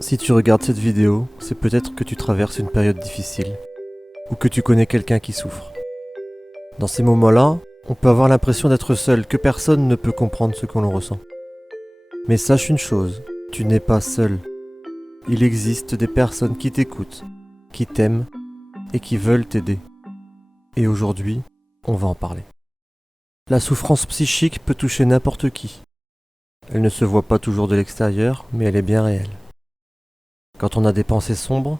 Si tu regardes cette vidéo, c'est peut-être que tu traverses une période difficile, ou que tu connais quelqu'un qui souffre. Dans ces moments-là, on peut avoir l'impression d'être seul, que personne ne peut comprendre ce que l'on ressent. Mais sache une chose, tu n'es pas seul. Il existe des personnes qui t'écoutent, qui t'aiment et qui veulent t'aider. Et aujourd'hui, on va en parler. La souffrance psychique peut toucher n'importe qui. Elle ne se voit pas toujours de l'extérieur, mais elle est bien réelle. Quand on a des pensées sombres,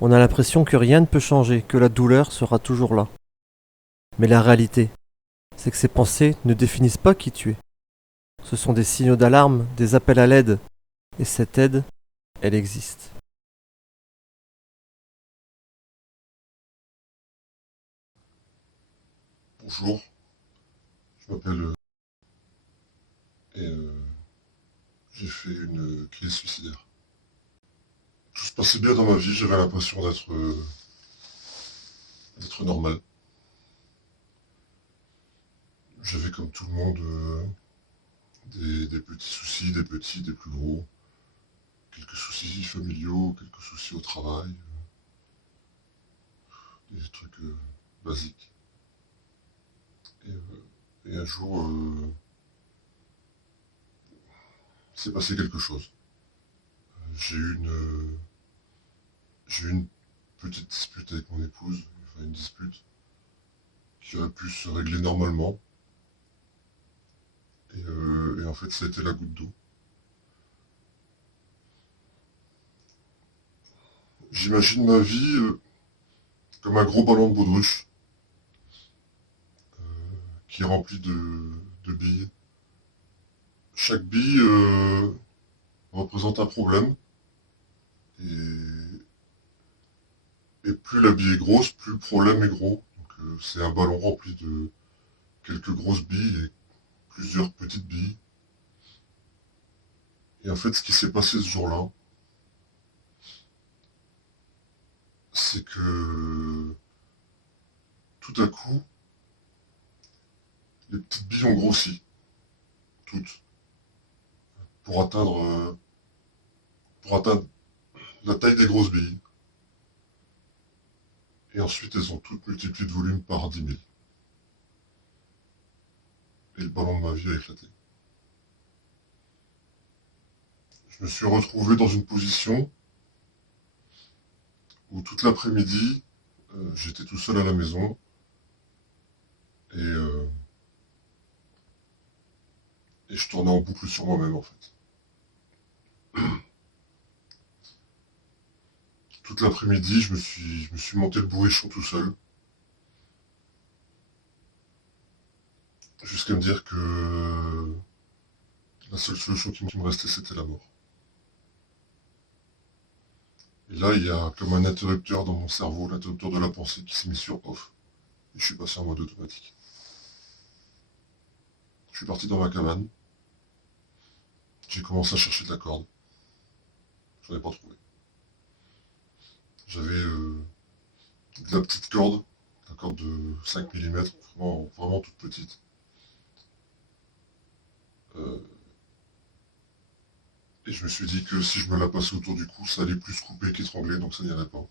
on a l'impression que rien ne peut changer, que la douleur sera toujours là. Mais la réalité, c'est que ces pensées ne définissent pas qui tu es. Ce sont des signaux d'alarme, des appels à l'aide. Et cette aide, elle existe. Bonjour, je m'appelle et j'ai fait une crise suicidaire. Tout se passait bien dans ma vie, j'avais l'impression d'être normal. J'avais comme tout le monde des petits soucis, des petits, des plus gros, quelques soucis familiaux, quelques soucis au travail, des trucs basiques. Et un jour, il s'est passé quelque chose. J'ai eu j'ai eu une petite dispute avec mon épouse, enfin une dispute qui aurait pu se régler normalement. Et en fait, ça a été la goutte d'eau. J'imagine ma vie comme un gros ballon de baudruche qui est rempli de billes. Chaque bille représente un problème. Et, et plus la bille est grosse, plus le problème est gros. Donc c'est un ballon rempli de quelques grosses billes et plusieurs petites billes. Et en fait, ce qui s'est passé ce jour-là, c'est que tout à coup, les petites billes ont grossi, toutes, pour atteindre, euh, pour atteindre la taille des grosses billes. Et ensuite, elles ont toutes multiplié de volume par 10 000. Et le ballon de ma vie a éclaté. Je me suis retrouvé dans une position où toute l'après-midi, j'étais tout seul à la maison et, et je tournais en boucle sur moi-même en fait. Toute l'après-midi, je me suis monté le bourrichon tout seul, jusqu'à me dire que la seule solution qui me restait, c'était la mort. Et là, il y a comme un interrupteur dans mon cerveau, l'interrupteur de la pensée qui s'est mis sur off. Et je suis passé en mode automatique. Je suis parti dans ma cabane, j'ai commencé à chercher de la corde. J'en ai pas trouvé. J'avais de la petite corde, la corde de 5 mm, vraiment, vraiment toute petite. Euh, et je me suis dit que si je me la passais autour du cou, ça allait plus couper qu'étrangler, donc ça n'irait pas.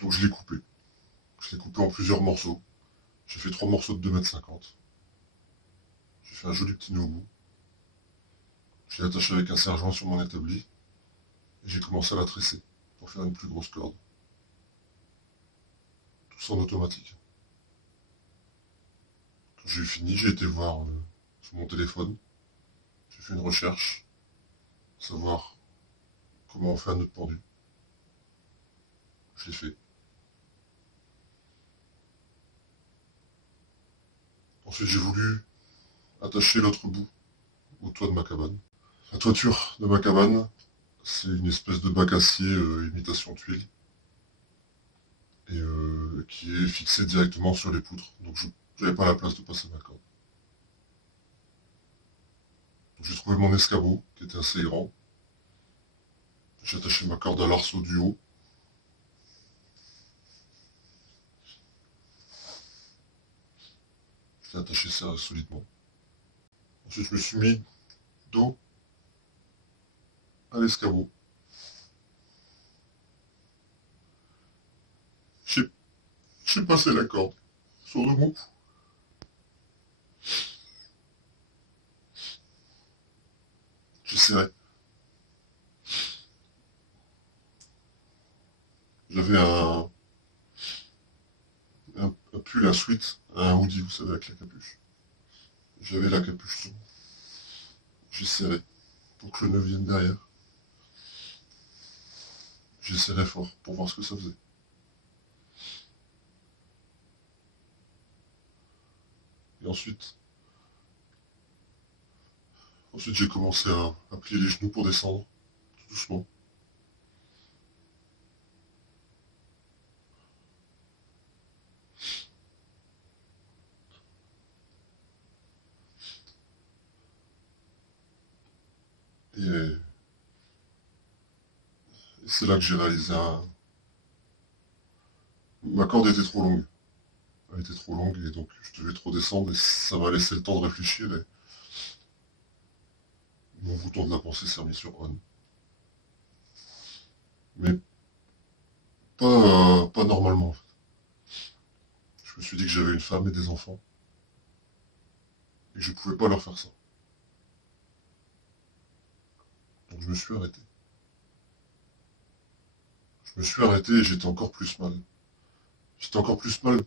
Donc je l'ai coupé. Je l'ai coupé en plusieurs morceaux. J'ai fait 3 morceaux de 2,50 m. J'ai fait un joli petit nœud au bout. Je l'ai attaché avec un sergent sur mon établi. Et j'ai commencé à la tresser pour faire une plus grosse corde. Tout ça en automatique. Quand j'ai eu fini, j'ai été voir sur mon téléphone. J'ai fait une recherche, savoir comment on fait un nœud pendu. Je l'ai fait. Ensuite, j'ai voulu attacher l'autre bout au toit de ma cabane. La toiture de ma cabane, c'est une espèce de bac acier imitation tuile et qui est fixé directement sur les poutres. Donc je n'avais pas la place de passer ma corde. Donc j'ai trouvé mon escabeau qui était assez grand. J'ai attaché ma corde à l'arceau du haut. Je l'ai attaché ça solidement. Ensuite, je me suis mis dos à l'escabeau. J'ai j'ai passé la corde sur le mon cou. J'ai serré. J'avais un pull, un sweat, un hoodie, vous savez, avec la capuche. J'avais la capuche sous. J'ai serré pour que le nœud vienne derrière. J'ai serré fort pour voir ce que ça faisait. Et ensuite j'ai commencé à plier les genoux pour descendre, tout doucement. Et c'est là que j'ai réalisé ma corde était trop longue. Elle était trop longue et donc je devais trop descendre et ça m'a laissé le temps de réfléchir et mon bouton de la pensée s'est remis sur on. Mais pas normalement. En fait. Je me suis dit que j'avais une femme et des enfants et que je pouvais pas leur faire ça. Donc je me suis arrêté. Je me suis arrêté et j'étais encore plus mal. J'étais encore plus mal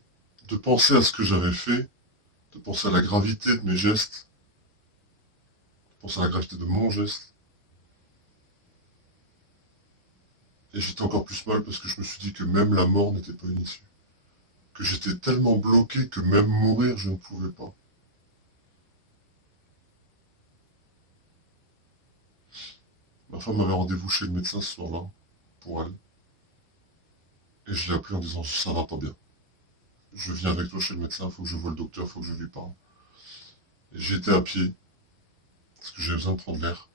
de penser à ce que j'avais fait, de penser à la gravité de mes gestes, de penser à la gravité de mon geste. Et j'étais encore plus mal parce que je me suis dit que même la mort n'était pas une issue. Que j'étais tellement bloqué que même mourir, je ne pouvais pas. Ma femme m'avait rendez-vous chez le médecin ce soir-là, pour elle. Et je l'ai appelé en disant ça va pas bien. Je viens avec toi chez le médecin, faut que je voie le docteur, faut que je lui parle. Et j'ai été à pied, parce que j'avais besoin de prendre l'air.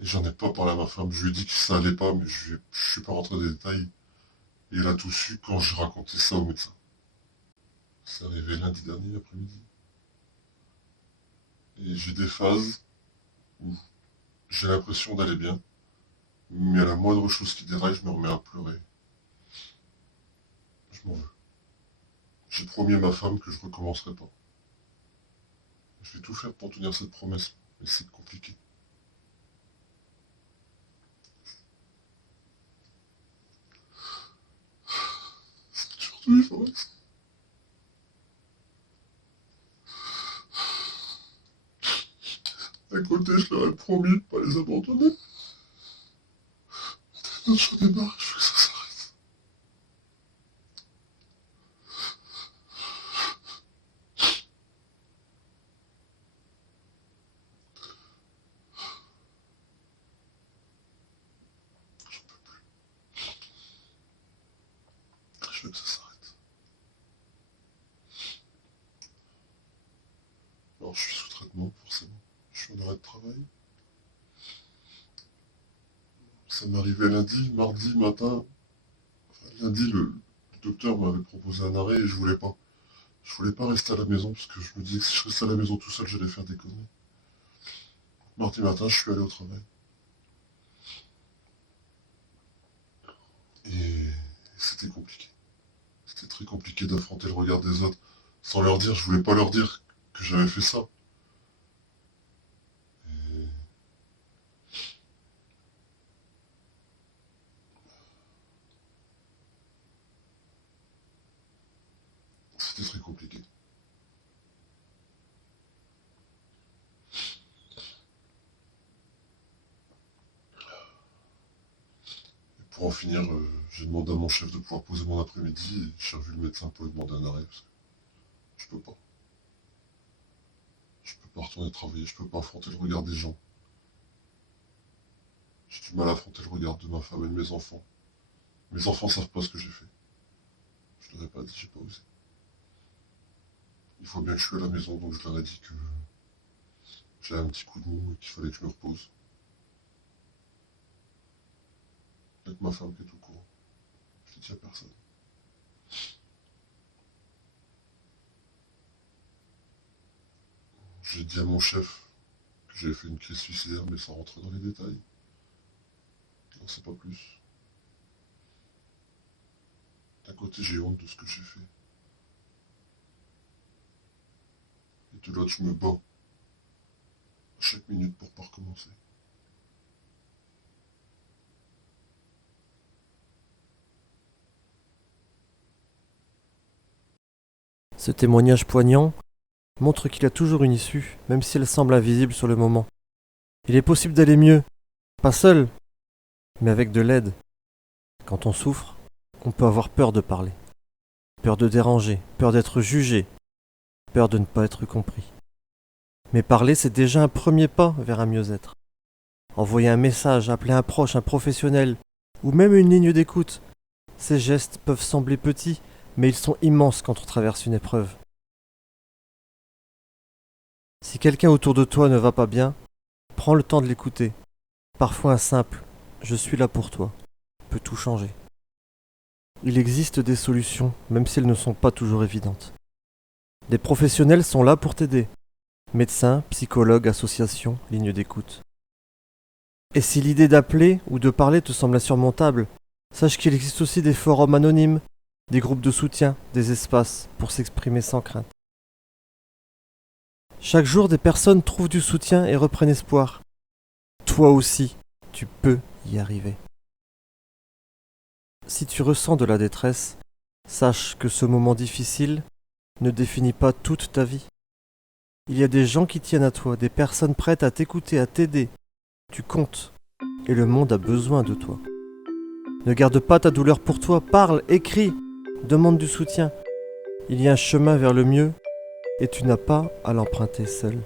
Et j'en ai pas parlé à ma femme. Je lui ai dit que ça allait pas, mais je suis pas rentré dans les détails. Et elle a tout su quand j'ai raconté ça au médecin. C'est arrivé lundi dernier après-midi. Et j'ai des phases où j'ai l'impression d'aller bien, mais à la moindre chose qui déraille, je me remets à pleurer. Je m'en veux. J'ai promis à ma femme que je recommencerai pas. Je vais tout faire pour tenir cette promesse, mais c'est compliqué. Aujourd'hui, Fabrice. À côté, je leur ai promis de pas les abandonner. Non, j'en ai marre, je veux que ça s'arrête. J'en peux plus. Je veux que ça s'arrête. Alors, je suis sous traitement, forcément. Je suis en arrêt de travail. Ça m'est arrivé lundi, mardi matin. Enfin, lundi, le docteur m'avait proposé un arrêt et je voulais pas. Je voulais pas rester à la maison parce que je me disais que si je restais à la maison tout seul, j'allais faire des conneries. Mardi matin, je suis allé au travail. Et c'était compliqué. C'était très compliqué d'affronter le regard des autres sans leur dire, je voulais pas leur dire que j'avais fait ça. Et c'était très compliqué. Et pour en finir, j'ai demandé à mon chef de pouvoir poser mon après-midi et j'ai revu le médecin pour lui demander un arrêt parce que je peux pas. Je peux pas retourner travailler, je peux pas affronter le regard des gens. J'ai du mal à affronter le regard de ma femme et de mes enfants. Mes enfants savent pas ce que j'ai fait. Je leur ai pas dit, j'ai pas osé. Il faut bien que je sois à la maison, donc je leur ai dit que j'avais un petit coup de mou et qu'il fallait que je me repose. Avec ma femme qui est au courant. Je l'ai dit à personne. J'ai dit à mon chef que j'avais fait une crise suicidaire, mais sans rentrer dans les détails. On sait pas plus. D'un côté, j'ai honte de ce que j'ai fait. Et de l'autre, je me bats à chaque minute pour pas recommencer. Ce témoignage poignant montre qu'il y a toujours une issue, même si elle semble invisible sur le moment. Il est possible d'aller mieux, pas seul, mais avec de l'aide. Quand on souffre, on peut avoir peur de parler, peur de déranger, peur d'être jugé, peur de ne pas être compris. Mais parler, c'est déjà un premier pas vers un mieux-être. Envoyer un message, appeler un proche, un professionnel, ou même une ligne d'écoute. Ces gestes peuvent sembler petits, mais ils sont immenses quand on traverse une épreuve. Si quelqu'un autour de toi ne va pas bien, prends le temps de l'écouter. Parfois un simple « je suis là pour toi » peut tout changer. Il existe des solutions, même si elles ne sont pas toujours évidentes. Des professionnels sont là pour t'aider. Médecins, psychologues, associations, lignes d'écoute. Et si l'idée d'appeler ou de parler te semble insurmontable, sache qu'il existe aussi des forums anonymes, des groupes de soutien, des espaces pour s'exprimer sans crainte. Chaque jour, des personnes trouvent du soutien et reprennent espoir. Toi aussi, tu peux y arriver. Si tu ressens de la détresse, sache que ce moment difficile ne définit pas toute ta vie. Il y a des gens qui tiennent à toi, des personnes prêtes à t'écouter, à t'aider. Tu comptes, et le monde a besoin de toi. Ne garde pas ta douleur pour toi, parle, écris, demande du soutien. Il y a un chemin vers le mieux, et tu n'as pas à l'emprunter seul.